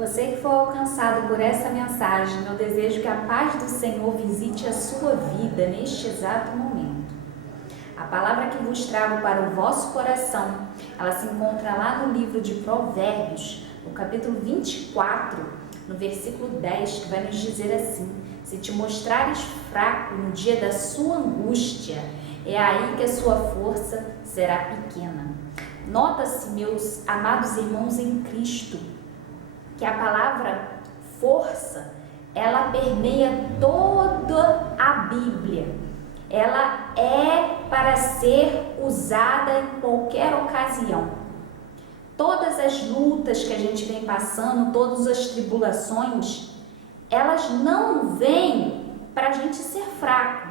Você que foi alcançado por essa mensagem, eu desejo que a paz do Senhor visite a sua vida neste exato momento. A palavra que vos trago para o vosso coração, ela se encontra lá no livro de Provérbios, no capítulo 24, no versículo 10, que vai nos dizer assim: se te mostrares fraco no dia da sua angústia, é aí que a sua força será pequena. Nota-se, meus amados irmãos em Cristo, que a palavra força, ela permeia toda a Bíblia. Ela é para ser usada em qualquer ocasião. Todas as lutas que a gente vem passando, todas as tribulações, elas não vêm para a gente ser fraco.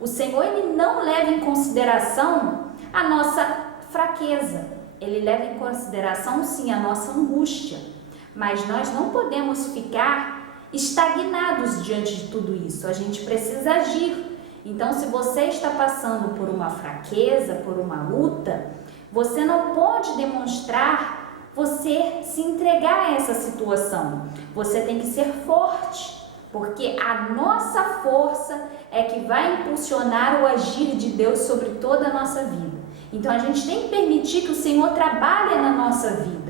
O Senhor, Ele não leva em consideração a nossa fraqueza. Ele leva em consideração, sim, a nossa angústia. Mas nós não podemos ficar estagnados diante de tudo isso. A gente precisa agir. Então, se você está passando por uma fraqueza, por uma luta, você não pode demonstrar, você se entregar a essa situação. Você tem que ser forte, porque a nossa força é que vai impulsionar o agir de Deus sobre toda a nossa vida. Então, a gente tem que permitir que o Senhor trabalhe na nossa vida.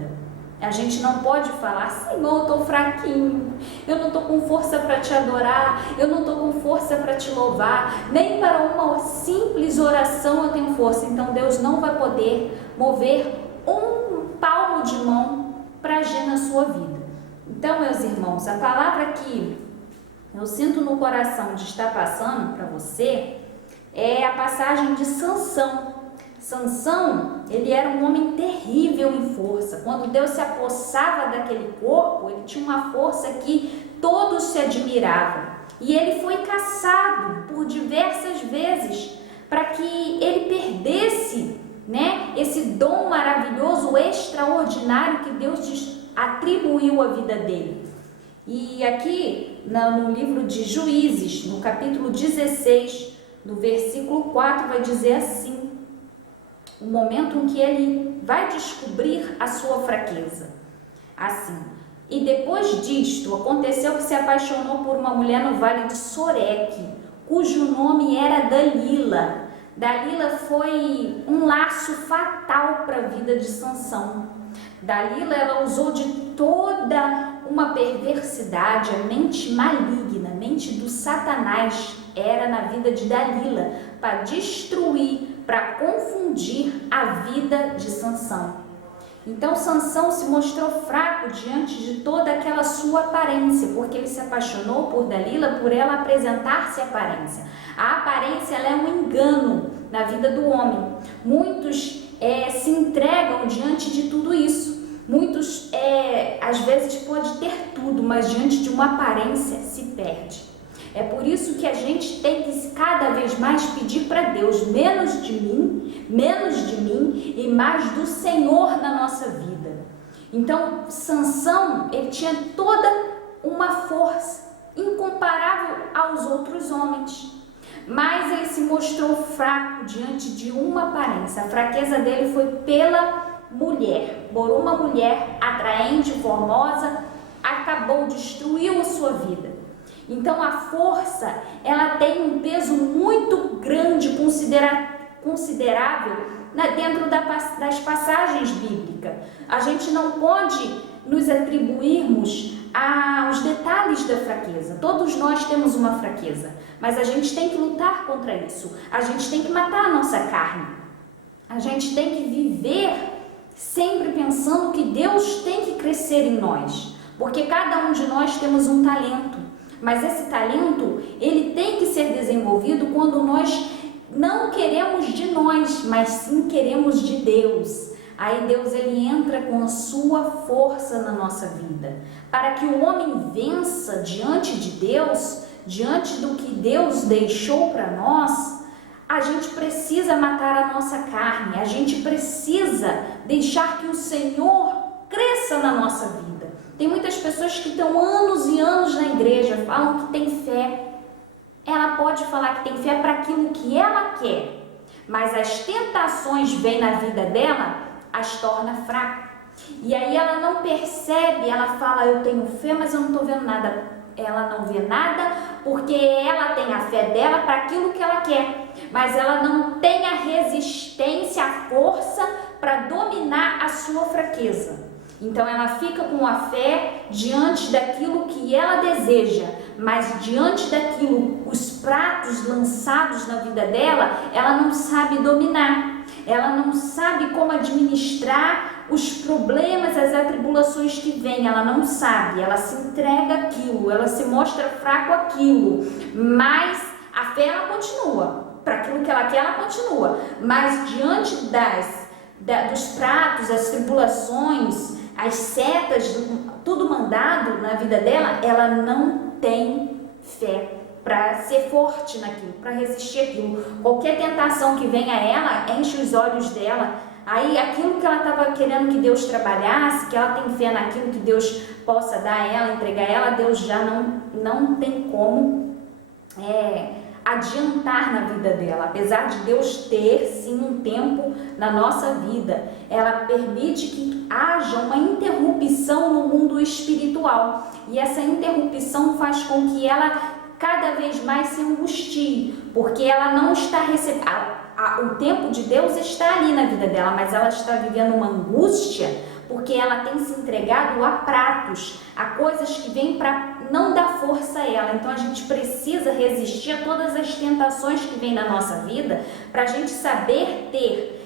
A gente não pode falar: Senhor, eu estou fraquinho, eu não estou com força para te adorar, eu não estou com força para te louvar, nem para uma simples oração eu tenho força. Então Deus não vai poder mover um palmo de mão para agir na sua vida. Então, meus irmãos, a palavra que eu sinto no coração de estar passando para você é a passagem de Sansão. Sansão, ele era um homem terrível em força. Quando Deus se apossava daquele corpo, ele tinha uma força que todos se admiravam. E ele foi caçado por diversas vezes para que ele perdesse, esse dom maravilhoso, extraordinário que Deus atribuiu à vida dele. E aqui no livro de Juízes, no capítulo 16, no versículo 4, vai dizer assim: o momento em que ele vai descobrir a sua fraqueza. Assim: e depois disto, aconteceu que se apaixonou por uma mulher no vale de Soreque, cujo nome era Dalila. Dalila foi um laço fatal para a vida de Sansão. Dalila, ela usou de toda uma perversidade, a mente maligna, a mente do Satanás era na vida de Dalila, para destruir, para confundir a vida de Sansão. Então Sansão se mostrou fraco diante de toda aquela sua aparência, porque ele se apaixonou por Dalila por ela apresentar-se aparência. A aparência, ela é um engano na vida do homem. Muitos se entregam diante de tudo isso. Muitos, às vezes, pode ter tudo, mas diante de uma aparência se perde. É por isso que a gente tem que cada vez mais pedir para Deus menos de mim e mais do Senhor na nossa vida. Então, Sansão, ele tinha toda uma força incomparável aos outros homens, mas ele se mostrou fraco diante de uma aparência. A fraqueza dele foi pela mulher, por uma mulher atraente, formosa, destruiu a sua vida. Então a força, ela tem um peso muito grande, considerável dentro das passagens bíblicas. A gente não pode nos atribuirmos aos detalhes da fraqueza. Todos nós temos uma fraqueza, mas a gente tem que lutar contra isso. A gente tem que matar a nossa carne. A gente tem que viver sempre pensando que Deus tem que crescer em nós, porque cada um de nós temos um talento. Mas esse talento, ele tem que ser desenvolvido quando nós não queremos de nós, mas sim queremos de Deus. Aí Deus, ele entra com a sua força na nossa vida. Para que o homem vença diante de Deus, diante do que Deus deixou para nós, a gente precisa matar a nossa carne, a gente precisa deixar que o Senhor cresça na nossa vida. Tem muitas pessoas que estão anos e anos na igreja, falam que tem fé. Ela pode falar que tem fé para aquilo que ela quer, mas as tentações vêm na vida dela, as torna fraca. E aí ela não percebe, ela fala, eu tenho fé, mas eu não estou vendo nada. Ela não vê nada porque ela tem a fé dela para aquilo que ela quer, mas ela não tem a resistência, a força para dominar a sua fraqueza. Então ela fica com a fé diante daquilo que ela deseja, mas diante daquilo, os pratos lançados na vida dela, ela não sabe dominar, ela não sabe como administrar os problemas, as atribulações que vêm, ela não sabe, ela se entrega àquilo, ela se mostra fraco àquilo, mas a fé ela continua, para aquilo que ela quer ela continua, mas diante dos pratos, as tribulações, as setas, tudo mandado na vida dela, ela não tem fé para ser forte naquilo, para resistir aquilo. Qualquer tentação que venha a ela, enche os olhos dela. Aí aquilo que ela estava querendo que Deus trabalhasse, que ela tem fé naquilo que Deus possa dar a ela, entregar a ela, Deus já não tem como adiantar na vida dela. Apesar de Deus ter sim um tempo na nossa vida, ela permite que haja uma interrupção no mundo espiritual, e essa interrupção faz com que ela cada vez mais se angustie, porque ela não está recebendo, o tempo de Deus está ali na vida dela, mas ela está vivendo uma angústia porque ela tem se entregado a pratos, a coisas que vêm para não dar força a ela. Então a gente precisa resistir a todas as tentações que vêm na nossa vida para a gente saber ter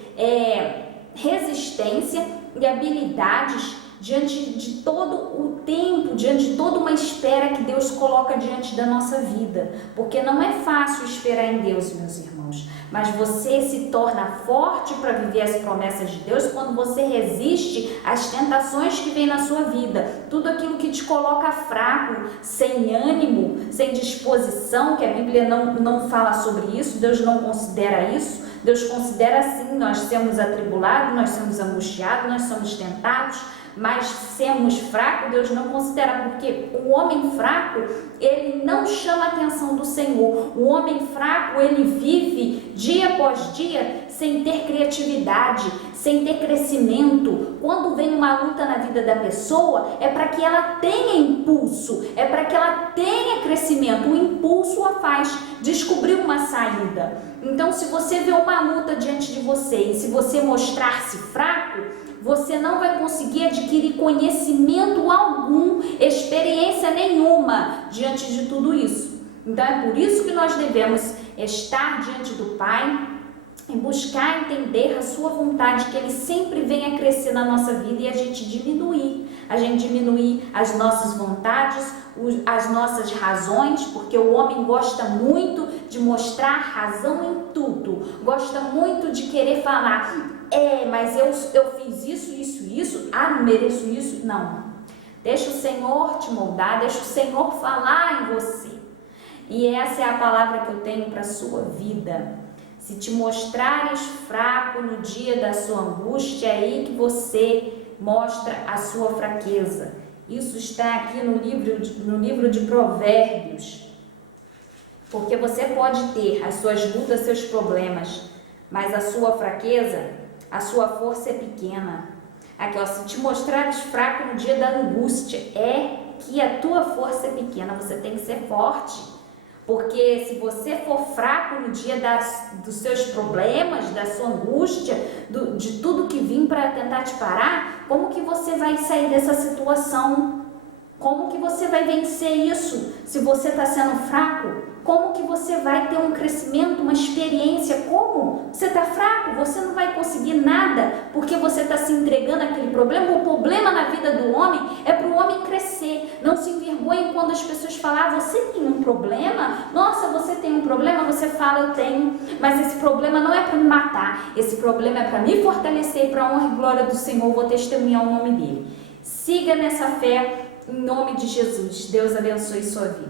resistência e habilidades diante de todo o tempo, diante de toda uma espera que Deus coloca diante da nossa vida, porque não é fácil esperar em Deus, meus irmãos, mas você se torna forte para viver as promessas de Deus quando você resiste às tentações que vêm na sua vida, tudo aquilo que te coloca fraco, sem ânimo, sem disposição, que a Bíblia não fala sobre isso, Deus não considera isso. Deus considera assim, nós sermos atribulados, nós somos angustiados, nós somos tentados, mas sermos fracos, Deus não considera, porque o homem fraco, ele não chama a atenção do Senhor. O homem fraco, ele vive dia após dia sem ter criatividade, sem ter crescimento. Quando vem uma luta na vida da pessoa, é para que ela tenha impulso, é para que ela tenha crescimento. O impulso a faz descobrir uma saída. Então, se você vê uma luta diante de você e se você mostrar-se fraco, você não vai conseguir adquirir conhecimento algum, experiência nenhuma diante de tudo isso. Então é por isso que nós devemos estar diante do Pai e buscar entender a sua vontade, que Ele sempre venha crescer na nossa vida e a gente diminuir as nossas vontades, as nossas razões, porque o homem gosta muito de mostrar razão em tudo, gosta muito de querer falar, mas eu fiz isso, não mereço isso. Não, deixa o Senhor te moldar, deixa o Senhor falar em você, e essa é a palavra que eu tenho para a sua vida. Se te mostrares fraco no dia da sua angústia, é aí que você mostra a sua fraqueza. Isso está aqui no livro de Provérbios. Porque você pode ter as suas lutas, seus problemas, mas a sua fraqueza, a sua força é pequena. Aqui, ó, se te mostrares fraco no dia da angústia, é que a tua força é pequena, você tem que ser forte. Porque se você for fraco no dia dos seus problemas, da sua angústia, de tudo que vem para tentar te parar, como que você vai sair dessa situação? Como que você vai vencer isso se você está sendo fraco? Como que você vai ter um crescimento, uma experiência? Como? Você está fraco, você não vai conseguir nada porque você está se entregando àquele problema. O problema na vida do homem é para o homem crescer. Não se envergonhe quando as pessoas falam, você tem um problema? Nossa, você tem um problema? Você fala, eu tenho, mas esse problema não é para me matar. Esse problema é para me fortalecer e para a honra e glória do Senhor. Vou testemunhar o nome dele. Siga nessa fé em nome de Jesus. Deus abençoe sua vida.